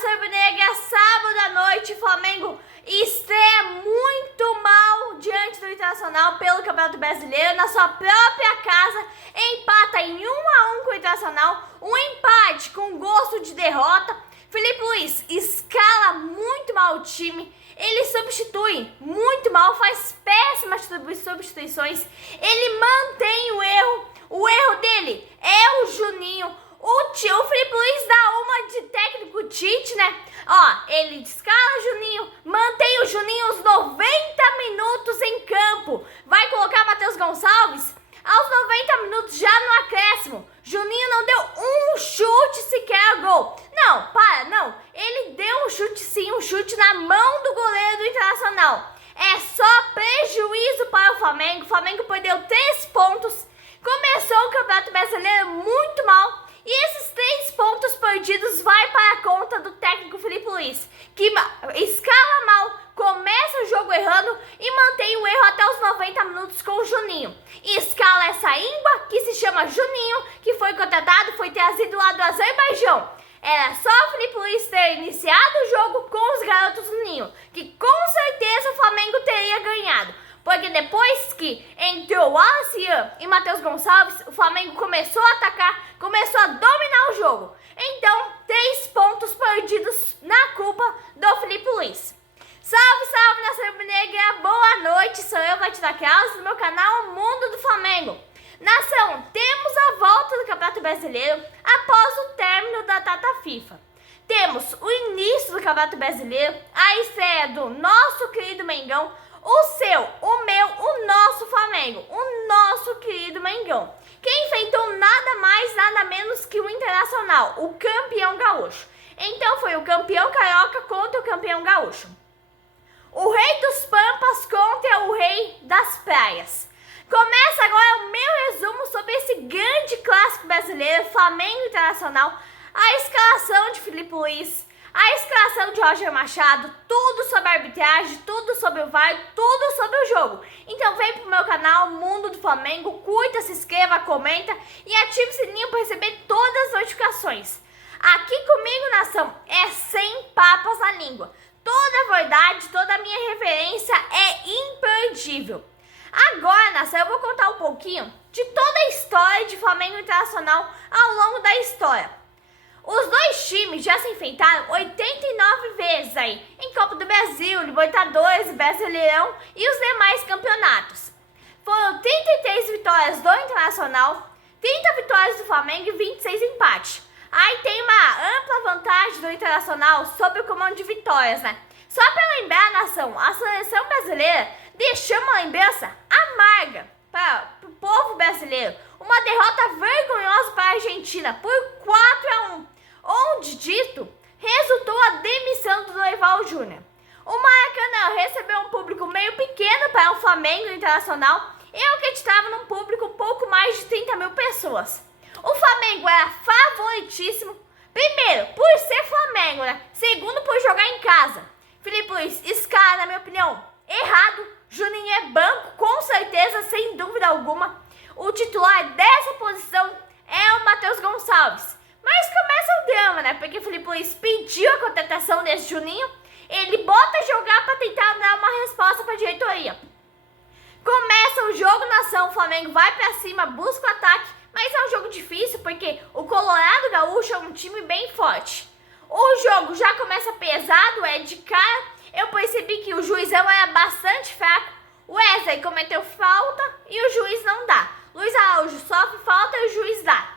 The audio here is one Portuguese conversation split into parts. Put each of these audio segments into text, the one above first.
nação rubro-negra, sábado à noite, o Flamengo estreia muito mal diante do Internacional pelo Campeonato Brasileiro, na sua própria casa, empata em 1-1 com o Internacional, um empate com gosto de derrota. Felipe Luiz escala muito mal o time, ele substitui muito mal, faz péssimas substituições, ele mantém o erro dele é o Juninho. O Felipe Luiz dá uma de técnico Tite, né? Ele escala o Juninho, mantém o Juninho os 90 minutos em campo. Vai colocar Matheus Gonçalves aos 90 minutos, já no acréscimo. Juninho não deu um chute sequer a gol. Não. Ele deu um chute sim, um chute na mão do goleiro do Internacional. É só prejuízo para o Flamengo. O Flamengo perdeu 3 pontos. Começou o Campeonato Brasileiro muito mal. E esses 3 pontos perdidos vai para a conta do técnico Felipe Luiz, que escala mal, começa o jogo errando e mantém o erro até os 90 minutos com o Juninho. E escala essa íngua que se chama Juninho, que foi contratado, foi trazido lá do Azerbaijão. Era só o Felipe Luiz ter iniciado o jogo com os garotos do Ninho, que com certeza o Flamengo teria ganhado. Porque depois que entrou Wallace e Matheus Gonçalves, o Flamengo começou a atacar, começou a dominar o jogo. Então, 3 pontos perdidos na culpa do Felipe Luiz. Salve, nação rubro-negra, boa noite, sou eu, Vatina Kraus, do meu canal Mundo do Flamengo. Nação, temos a volta do Campeonato Brasileiro após o término da data FIFA. Temos o início do Campeonato Brasileiro, a estreia do nosso querido Mengão, o seu, o meu, o nosso Flamengo, o nosso querido Mengão, que enfrentou nada mais, nada menos que o Internacional, o campeão gaúcho. Então foi o campeão carioca contra o campeão gaúcho. O rei dos Pampas contra o rei das praias. Começa agora o meu resumo sobre esse grande clássico brasileiro, Flamengo Internacional, a escalação de Felipe Luiz, a escalação de Roger Machado, tudo sobre a arbitragem, tudo sobre o VAR, tudo sobre o jogo. Então vem pro meu canal Mundo do Flamengo, curta, se inscreva, comenta e ative o sininho para receber todas as notificações. Aqui comigo, nação, é sem papas na língua. Toda a verdade, toda a minha referência é imperdível. Agora, nação, eu vou contar um pouquinho de toda a história de Flamengo Internacional ao longo da história. Os dois times já se enfrentaram 89 vezes aí, em Copa do Brasil, Libertadores, Brasileirão e os demais campeonatos. Foram 33 vitórias do Internacional, 30 vitórias do Flamengo e 26 empates. Aí tem uma ampla vantagem do Internacional sobre o comando de vitórias, né? Só para lembrar, nação, a seleção brasileira deixou uma lembrança amarga para o povo brasileiro. Uma derrota vergonhosa para a Argentina por 4-1, onde dito resultou a demissão do Dorival Júnior. O Maracanã recebeu um público meio pequeno para o Flamengo Internacional. Eu acreditava num público pouco mais de 30 mil pessoas. O Flamengo era favoritíssimo, primeiro por ser Flamengo, né? Segundo por jogar em casa. Felipe Luiz escala, na minha opinião, errado. Juninho é banco, com certeza, sem dúvida alguma. O titular dessa posição é o Matheus Gonçalves. Mas começa o drama, né? Porque o Felipe Luiz pediu a contratação desse Juninho. Ele bota a jogar para tentar dar uma resposta para a diretoria. Começa o jogo, nação. O Flamengo vai para cima, busca o ataque. Mas é um jogo difícil porque o Colorado Gaúcho é um time bem forte. O jogo já começa pesado, de cara. Eu percebi que o juizão era bastante fraco. O Wesley cometeu falta e o juiz não dá. Luiz Araújo sofre falta e o juiz dá.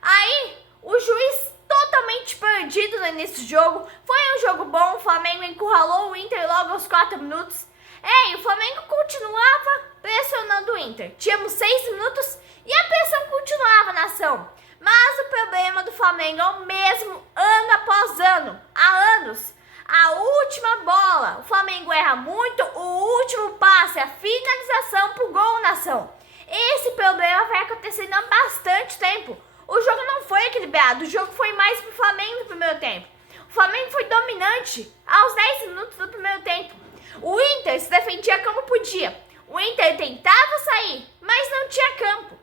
Aí, o juiz totalmente perdido no início do jogo. Foi um jogo bom, o Flamengo encurralou o Inter logo aos 4 minutos. E o Flamengo continuava pressionando o Inter. Tínhamos 6 minutos e a pressão continuava, nação. Mas o problema do Flamengo é o mesmo ano após ano, há anos. A última bola, o Flamengo erra muito, o último passe, a finalização pro gol, nação. Esse problema vai acontecendo há bastante tempo. O jogo não foi equilibrado, o jogo foi mais pro Flamengo no primeiro tempo. O Flamengo foi dominante aos 10 minutos do primeiro tempo. O Inter se defendia como podia. O Inter tentava sair, mas não tinha campo.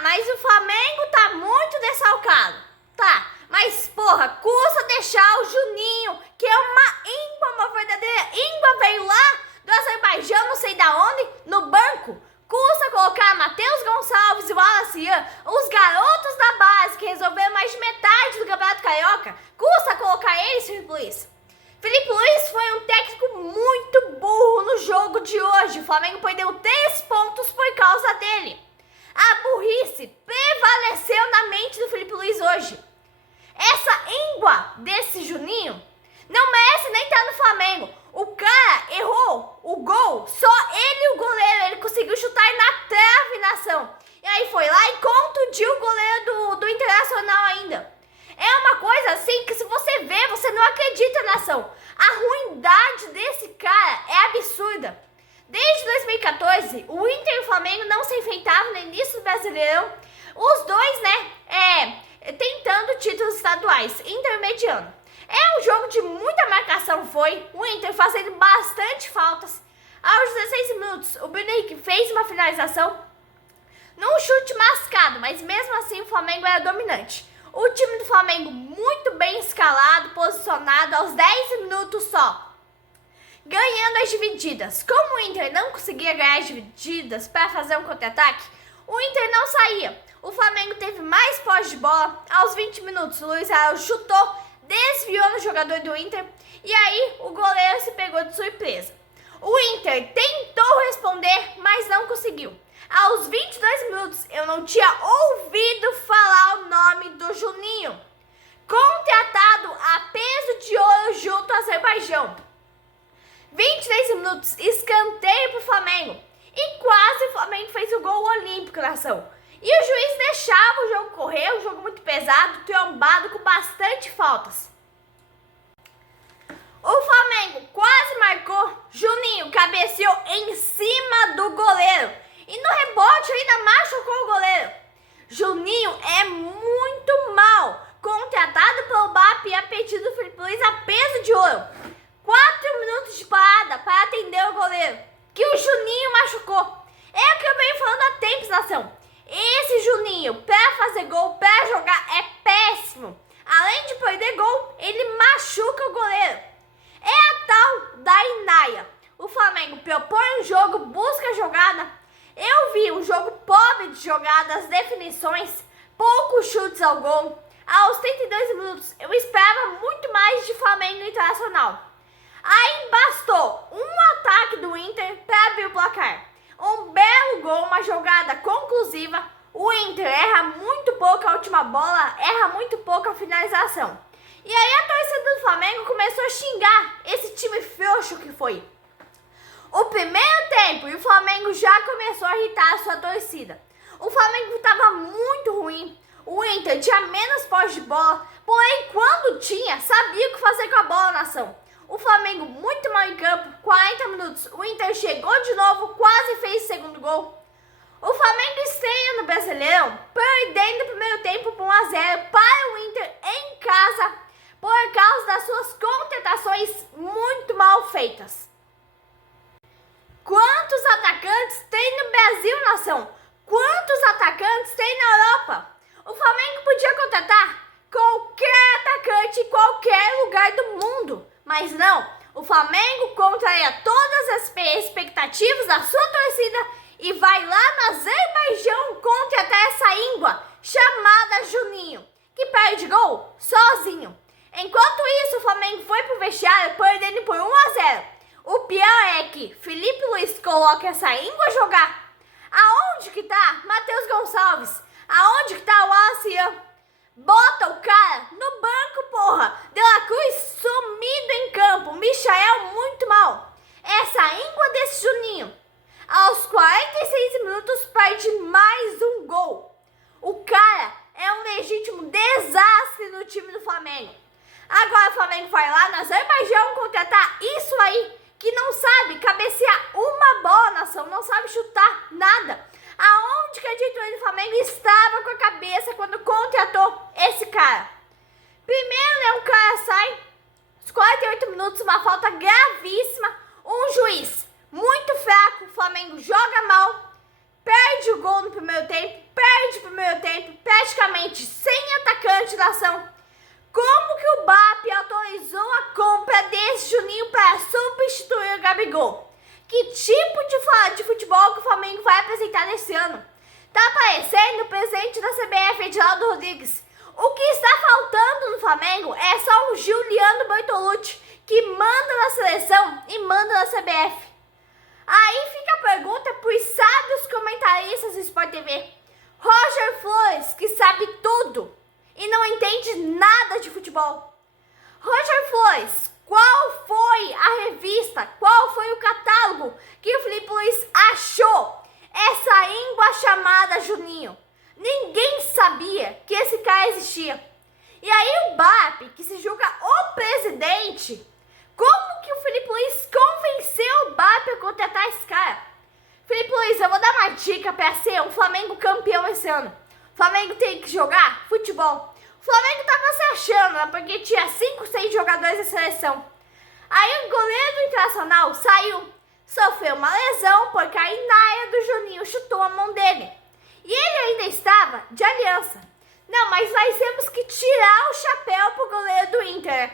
Mas o Flamengo tá muito desfalcado. Tá, mas pô, porra, custa deixar o Juninho, que é uma verdadeira íngua, veio lá do Azerbaijão, não sei da onde, no banco. Custa colocar Matheus Gonçalves e Wallace Ian, os garotos da base que resolveram mais de metade do Campeonato Carioca. Custa colocar eles, Felipe Luiz. Felipe Luiz foi um técnico muito burro no jogo de hoje. O Flamengo perdeu 3 pontos por causa dele. A burrice prevaleceu na mente do Felipe Luiz hoje. Essa íngua desse Juninho não merece nem estar no Flamengo. O cara errou o gol, só ele e o goleiro. Ele conseguiu chutar na trave, nação. E aí foi lá e contundiu o goleiro do Internacional ainda. É uma coisa assim que se você vê, você não acredita, nação. A ruindade desse cara é absurda. Desde 2014, o Inter e o Flamengo não se enfrentavam no início do Brasileirão. Os dois, tentando títulos estaduais, intermediando. É um jogo de muita marcação, foi. O Inter fazendo bastante faltas. Aos 16 minutos, o Bruno Henrique fez uma finalização num chute mascado, mas mesmo assim o Flamengo era dominante. O time do Flamengo muito bem escalado, posicionado aos 10 minutos só, ganhando as divididas. Como o Inter não conseguia ganhar as divididas para fazer um contra-ataque, o Inter não saía. O Flamengo teve mais posse de bola. Aos 20 minutos, o Luiz Araújo chutou, desviou no jogador do Inter e aí o goleiro se pegou de surpresa. O Inter tentou responder, mas não conseguiu. Aos 22 minutos, eu não tinha ouvido falar o nome do Juninho, contratado a peso de ouro junto ao Azerbaijão. 23 minutos, escanteio pro Flamengo. E quase o Flamengo fez o gol olímpico, nação. E o juiz deixava o jogo correr, um jogo muito pesado, trombado, com bastante faltas. O Flamengo quase marcou, Juninho cabeceou em cima do goleiro. E no rebote ainda machucou o goleiro. Juninho é muito mal, contratado pelo BAP e a pedido do Felipe Luiz a peso de ouro. 4 minutos de parada para atender o goleiro, que o Juninho machucou. É o que eu venho falando há tempos, nação. Esse Juninho, para fazer gol, para jogar, é péssimo. Além de perder gol, ele machuca o goleiro. É a tal da Inaia. O Flamengo propõe um jogo, busca jogada. Eu vi um jogo pobre de jogadas, definições, poucos chutes ao gol. Aos 32 minutos, eu esperava muito mais de Flamengo Internacional. Aí bastou um ataque do Inter para abrir o placar. Um belo gol, uma jogada conclusiva. O Inter erra muito pouco a última bola, erra muito pouco a finalização. E aí a torcida do Flamengo começou a xingar esse time frouxo que foi. O primeiro tempo e o Flamengo já começou a irritar a sua torcida. O Flamengo estava muito ruim. O Inter tinha menos posse de bola, porém quando tinha, sabia o que fazer com a bola, nação. O Flamengo muito mal em campo, 40 minutos, o Inter chegou de novo, quase fez o segundo gol. O Flamengo estreia no Brasileirão, perdendo o primeiro tempo por 1-0 para o Inter em casa, por causa das suas contratações muito mal feitas. Quantos atacantes tem no Brasil, nação? Quantos atacantes tem na Europa? O Flamengo podia contratar qualquer atacante em qualquer lugar do mundo. Mas não, o Flamengo contraria todas as expectativas da sua torcida e vai lá no Azerbaijão contratar essa íngua chamada Juninho, que perde gol sozinho. Enquanto isso, o Flamengo foi pro vestiário perdendo por 1-0. O pior é que Felipe Luiz coloca essa íngua jogar. Aonde que tá Matheus Gonçalves? Aonde que tá o Wallace Ian? Bota o cara no banco, porra. De La Cruz sumido em campo. Michael muito mal. Essa íngua desse Juninho, aos 46 minutos, perde mais um gol. O cara é um legítimo desastre no time do Flamengo. Agora o Flamengo vai lá no Azerbaijão contratar isso aí, que não sabe cabecear uma bola, nação, não sabe chutar nada. Aonde que a diretoria do Flamengo estava com a cabeça quando contratou esse cara? Primeiro, o cara sai, aos 48 minutos, uma falta gravíssima, um juiz muito fraco, o Flamengo joga mal, perde o gol no primeiro tempo, praticamente sem atacante da ação. como que o BAP autorizou a compra desse Juninho para substituir o Gabigol? Que tipo de futebol que o Flamengo vai apresentar nesse ano? Tá aparecendo o presidente da CBF, Edinaldo Rodrigues. O que está faltando no Flamengo é só um Giuliano Bertolucci, que manda na seleção e manda na CBF. Aí fica a pergunta para os sábios comentaristas do Sport TV. Roger Flores, que sabe tudo e não entende nada de futebol. Roger Flores, qual foi a revista, qual foi o catálogo que o Felipe Luiz achou essa íngua chamada Juninho? Ninguém sabia que esse cara existia. E aí o BAP, que se julga o presidente, como que o Felipe Luiz convenceu o BAP a contratar esse cara? Felipe Luiz, eu vou dar uma dica para ser um Flamengo campeão esse ano. O Flamengo tem que jogar futebol. O Flamengo tava se achando, né, porque tinha 5, 6 jogadores da seleção. Aí o goleiro do Internacional saiu, sofreu uma lesão porque a Inaia do Juninho chutou a mão dele. E ele ainda estava de aliança. Não, mas nós temos que tirar o chapéu pro goleiro do Inter.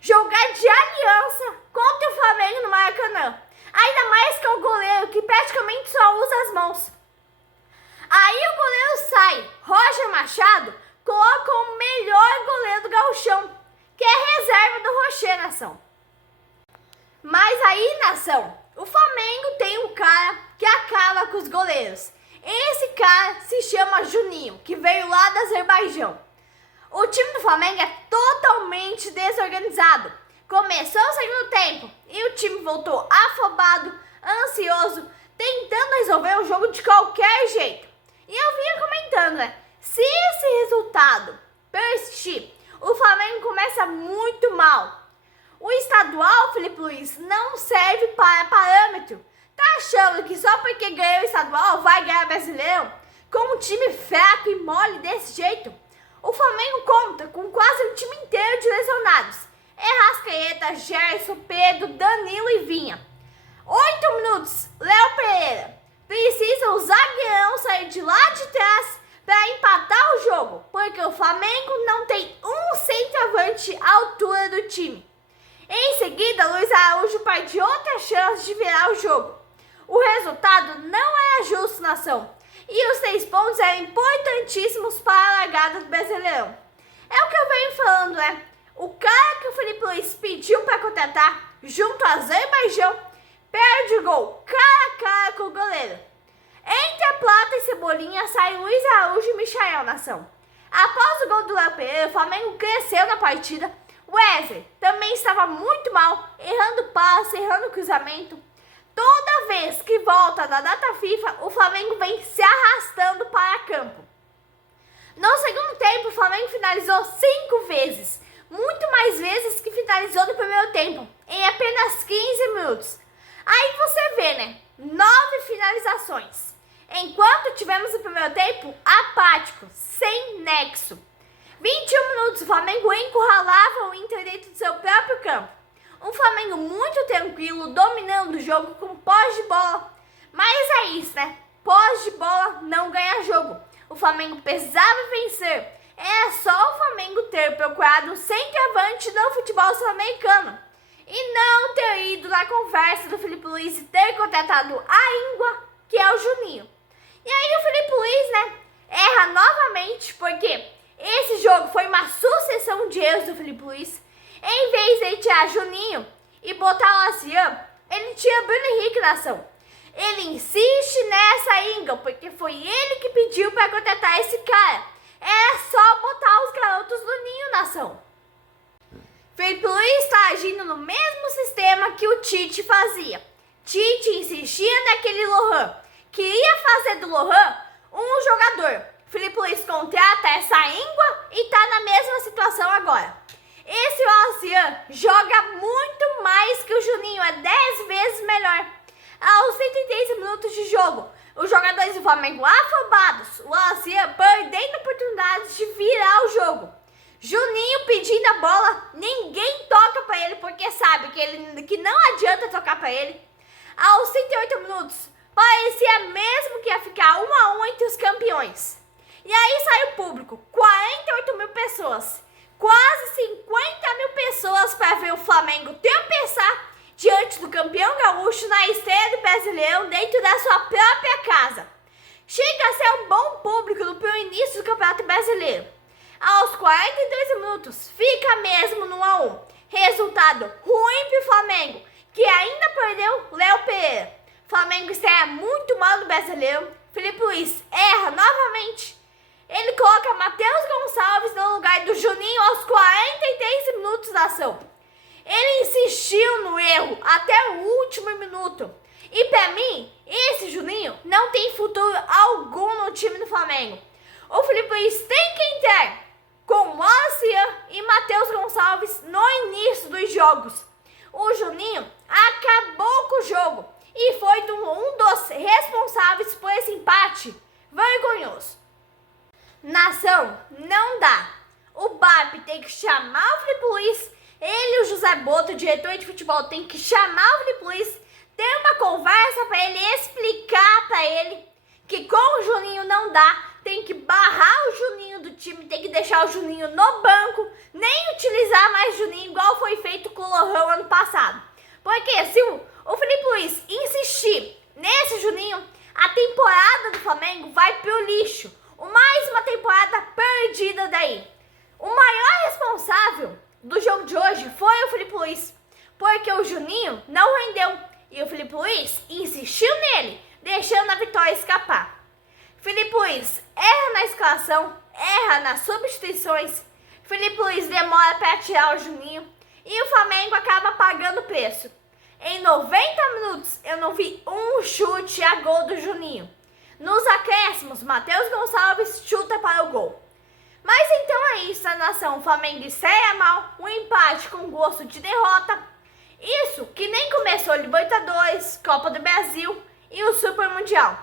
Jogar de aliança contra o Flamengo no Maracanã. Ainda mais que é o goleiro que praticamente só usa as mãos. Aí o goleiro sai, Roger Machado coloca o melhor goleiro do Gauchão, que é a reserva do Rocher, nação. Mas aí, nação, o Flamengo tem um cara que acaba com os goleiros. Esse cara se chama Juninho, que veio lá do Azerbaijão. O time do Flamengo é totalmente desorganizado. Começou o segundo tempo e o time voltou afobado, ansioso, tentando resolver o jogo de qualquer jeito. E eu vinha comentando, né? Se esse resultado persistir, o Flamengo começa muito mal. O estadual, Felipe Luiz, não serve para parâmetro. Tá achando que só porque ganhou o estadual vai ganhar o Brasileirão? Com um time fraco e mole desse jeito? O Flamengo conta com quase o time inteiro de lesionados. Arrascaeta, Gerson, Pedro, Danilo e Vinha. 8 minutos, Léo Pereira. Precisa o zagueirão sair de lá de trás para empatar o jogo, porque o Flamengo não tem um centroavante à altura do time. Em seguida, Luiz Araújo perde outra chance de virar o jogo. O resultado não era justo, nação, e os 3 pontos eram importantíssimos para a largada do Brasileirão. É o que eu venho falando, né? O cara que o Felipe Luiz pediu para contratar, junto ao Azerbaijão, perde o gol cara a cara com o goleiro. Entre a Plata e Cebolinha sai Luiz Araújo e Michael, nação. Após o gol do Léo Pereira, o Flamengo cresceu na partida. Wesley também estava muito mal, errando passe, errando cruzamento. Toda vez que volta da data FIFA, o Flamengo vem se arrastando para campo. No segundo tempo, o Flamengo finalizou 5 vezes, muito mais vezes que finalizou no primeiro tempo, em apenas 15 minutos. Aí você vê, né? 9 finalizações. Enquanto tivemos o primeiro tempo apático, sem nexo. 21 minutos, o Flamengo encurralava o Inter dentro do seu próprio campo. Um Flamengo muito tranquilo, dominando o jogo com posse de bola. Mas é isso, né? Posse de bola não ganha jogo. O Flamengo precisava vencer. Era só o Flamengo ter procurado um centroavante no futebol sul-americano. E não ter ido na conversa do Felipe Luiz e ter contratado a íngua, que é o Juninho. E aí o Felipe Luiz, né, erra novamente, porque esse jogo foi uma sucessão de erros do Felipe Luiz. Em vez de ele tirar Juninho e botar o Lacian, ele tira Bruno Henrique na ação. Ele insiste nessa íngua, porque foi ele que pediu para contratar esse cara. Era só botar os garotos do ninho na ação. Felipe Luiz está agindo no mesmo sistema que o Tite fazia. Tite insistia naquele Lohan. Queria fazer do Lohan um jogador. Felipe Luiz contrata essa íngua e está na mesma situação agora. Esse Lacian joga muito mais que o Juninho, é 10 vezes melhor. Aos 130 minutos de jogo, os jogadores do Flamengo afobados, o Lacian perdendo oportunidades de virar o jogo. Juninho pedindo a bola, ninguém toca para ele porque sabe que não adianta tocar para ele. Aos 108 minutos, parecia mesmo que ia ficar 1-1 entre os campeões. E aí sai o público, 48 mil pessoas. quase 50 mil pessoas para ver o Flamengo tropeçar diante do campeão gaúcho na estreia do Brasileirão dentro da sua própria casa. Chega a ser um bom público no início do Campeonato Brasileiro. Aos 42 minutos, fica mesmo no 1-1. Resultado ruim para o Flamengo, que ainda perdeu Léo Pereira. Flamengo estreia muito mal no Brasileiro. Felipe Luiz erra novamente. Ele coloca Matheus Gonçalves no lugar do Juninho aos 43 minutos da ação. Ele insistiu no erro até o último minuto. E pra mim, esse Juninho não tem futuro algum no time do Flamengo. O Felipe Luiz tem que entrar com Wallace e Matheus Gonçalves no início dos jogos. O Juninho acabou com o jogo e foi um dos responsáveis por esse empate vergonhoso. Nação, não dá. O BAP tem que chamar o Felipe Luiz. Ele e o José Boto, o diretor de futebol, tem que chamar o Felipe Luiz, ter uma conversa para ele, explicar para ele que com o Juninho não dá. Tem que barrar o Juninho do time, tem que deixar o Juninho no banco, nem utilizar mais Juninho igual foi feito com o Lohão ano passado. Porque se o Felipe Luiz insistir nesse Juninho, a temporada do Flamengo vai pro lixo. Mais uma temporada perdida daí. O maior responsável do jogo de hoje foi o Felipe Luiz, porque o Juninho não rendeu e o Felipe Luiz insistiu nele, deixando a vitória escapar. Felipe Luiz erra na escalação, erra nas substituições. Felipe Luiz demora para tirar o Juninho e o Flamengo acaba pagando o preço. Em 90 minutos eu não vi um chute a gol do Juninho. Nos acréscimos, Matheus Gonçalves chuta para o gol. Mas então é isso, a nação. O Flamengo estreia mal, um empate com gosto de derrota. Isso que nem começou Libertadores, Copa do Brasil e o Super Mundial.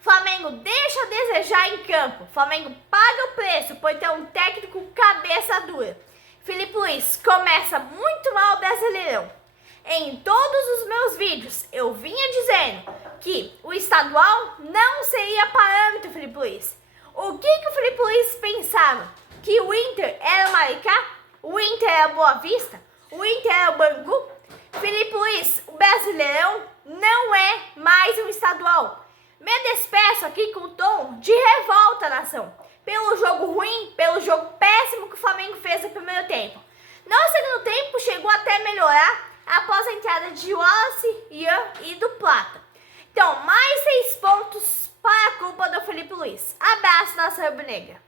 Flamengo deixa a desejar em campo. Flamengo paga o preço por ter um técnico cabeça dura. Felipe Luiz começa muito mal o Brasileirão. Em todos os meus vídeos eu vinha dizendo que o estadual não seria parâmetro, Felipe Luiz. O que o Felipe Luiz pensava? Que o Inter era o Maricá? O Inter era Boa Vista? O Inter era o Bangu? Felipe Luiz, o Brasileirão não é mais um estadual. Me despeço aqui com o tom de revolta, nação. Pelo jogo ruim, pelo jogo péssimo que o Flamengo fez no primeiro tempo. No segundo tempo chegou até melhorar após a entrada de Wallace, Ian e do Plata. Então, mais 6 pontos para a culpa do Felipe Luiz. Abraço, nação rubro-negra.